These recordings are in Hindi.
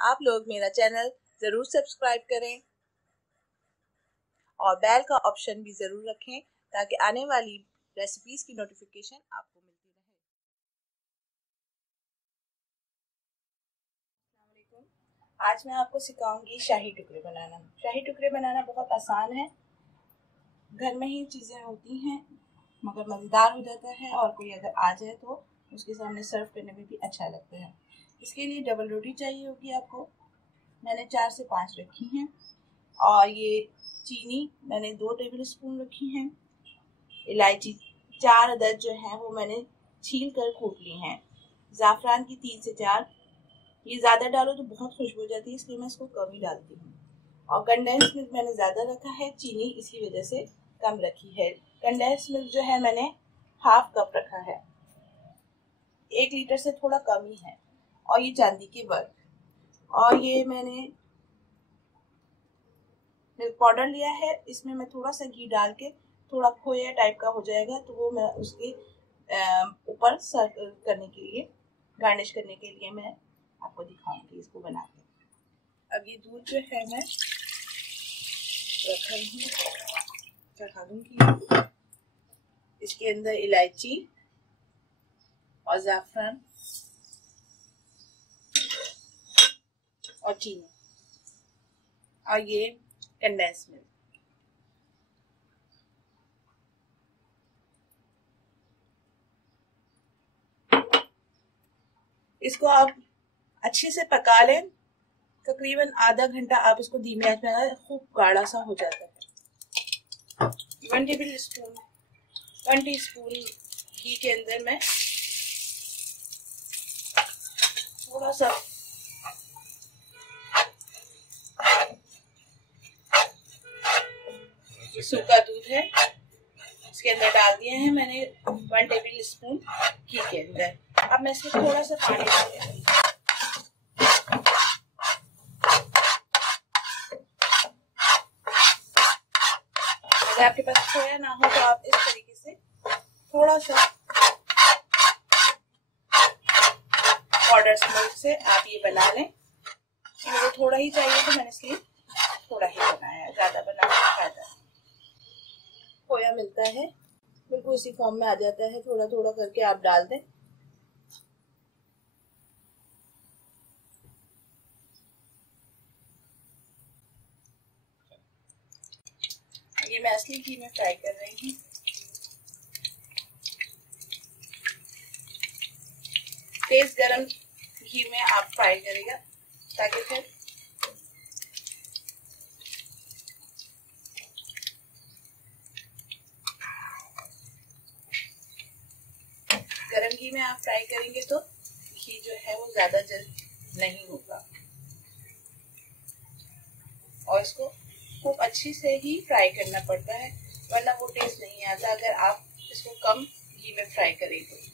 आप लोग मेरा चैनल ज़रूर सब्सक्राइब करें और बेल का ऑप्शन भी ज़रूर रखें ताकि आने वाली रेसिपीज़ की नोटिफिकेशन आपको मिलती रहे। आज मैं आपको सिखाऊंगी शाही टुकड़े बनाना। शाही टुकड़े बनाना बहुत आसान है, घर में ही चीज़ें होती हैं मगर मज़ेदार हो जाता है और कोई अगर आ जाए तो उसके सामने सर्व करने में भी अच्छा लगता है। इसके लिए डबल रोटी चाहिए होगी आपको। मैंने 4 से 5 रखी हैं और ये चीनी मैंने 2 टेबल स्पून रखी हैं। इलायची 4 अदद जो है वो मैंने छील कर कूट ली हैं। ज़ाफ़रान की 3 से 4, ये ज़्यादा डालो तो बहुत खुशबू हो जाती है इसलिए मैं इसको कम ही डालती हूँ। और कंडेंस मिल्क मैंने ज़्यादा रखा है, चीनी इसी वजह से कम रखी है। कंडेंस मिल्क जो है मैंने हाफ कप रखा है, 1 लीटर से थोड़ा कम ही है। और ये चांदी के वर्क और ये मैंने मिल्क पाउडर लिया है। इसमें मैं थोड़ा सा घी डाल के थोड़ा खोया टाइप का हो जाएगा तो वो मैं उसके ऊपर सर्व करने के लिए, गार्निश करने के लिए मैं आपको दिखाऊंगी इसको बना के। अब ये दूध जो है मैं रख रही हूँ, चढ़ा दूंगी। इसके अंदर इलायची और ज़ाफ़रान और चीनी और ये कंडेंस मिल्क। इसको आप अच्छे से पका लें, तकरीबन आधा घंटा आप इसको धीमे आंच में लगाएं, खूब गाढ़ा सा हो जाता है। 1 टीस्पून घी के अंदर मैं थोड़ा सा सूखा दूध है इसके अंदर डाल दिए हैं मैंने 1 टेबल स्पून घी के अंदर। अब मैं इसमें थोड़ा सा पानी डाल दूंगी। अगर आपके पास खोया ना हो तो आप इस तरीके से थोड़ा सा पाउडर मिल्क से आप ये बना लें। मुझे थोड़ा ही चाहिए तो मैंने इसलिए थोड़ा ही बनाया है, ज़्यादा बनाने का फायदा नहीं। खोया मिलता है बिल्कुल इसी फॉर्म में आ जाता है, थोड़ा थोड़ा करके आप डाल दें। ये मैं असली घी में फ्राई कर रही हूँ। तेज गरम घी में आप फ्राई करेगा ताकि फिर गरम घी में आप फ्राई करेंगे तो घी जो है वो ज्यादा जल्द नहीं होगा और इसको खूब अच्छी से ही फ्राई करना पड़ता है वरना वो टेस्ट नहीं आता अगर आप इसको कम घी में फ्राई करेंगे।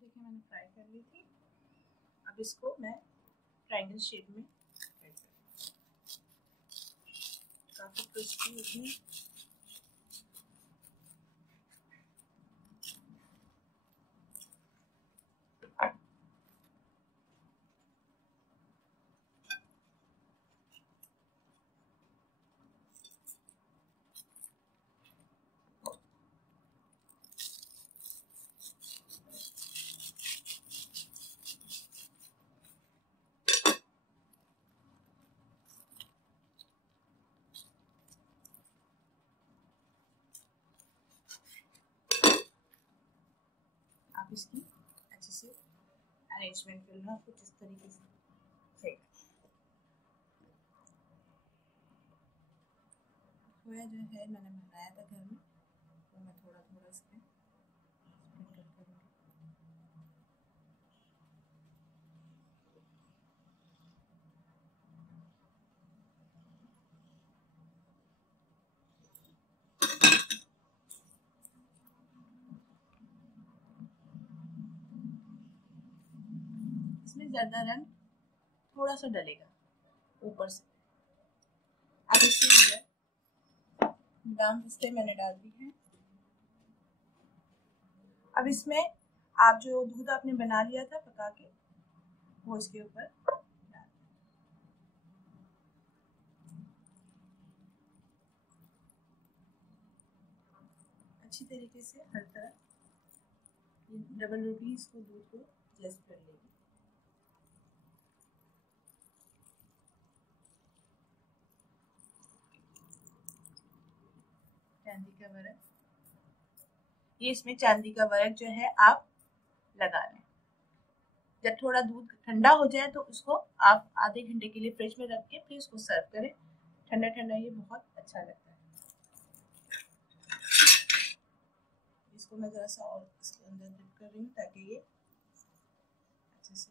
देखिए मैंने फ्राई कर ली थी। अब इसको मैं ट्रायंगल शेप में काफी क्रिस्पी होगी। आप इसकी अच्छे से अरेंजमेंट करना कुछ इस तरीके से। खोया जो है मैंने बनाया था घर में, तो मैं थोड़ा थोड़ा इसमें स्प्रिंकल करूँगी। इसमें ज़्यादा रंग थोड़ा सा डलेगा ऊपर से। अब इसके अंदर बादाम पिस्ते मैंने डाल दी है। अब इसमें आप जो दूध आपने बना लिया था पका के, वो इसके ऊपर डाल दें। अच्छी तरीके से हर तरफ डबल रोटी इसको दूध को जस्ट कर लेगी। चांदी का वर्क, ये इसमें चांदी का वर्क जो है आप लगा लें। जब थोड़ा दूध ठंडा हो जाए तो उसको आप आधे घंटे के लिए फ्रिज में रख के फिर उसको सर्व करें। ठंडा ठंडा ये बहुत अच्छा लगता है। इसको मैं जरा सा और इसके अंदर डिप कर रही हूँ ताकि ये अच्छे से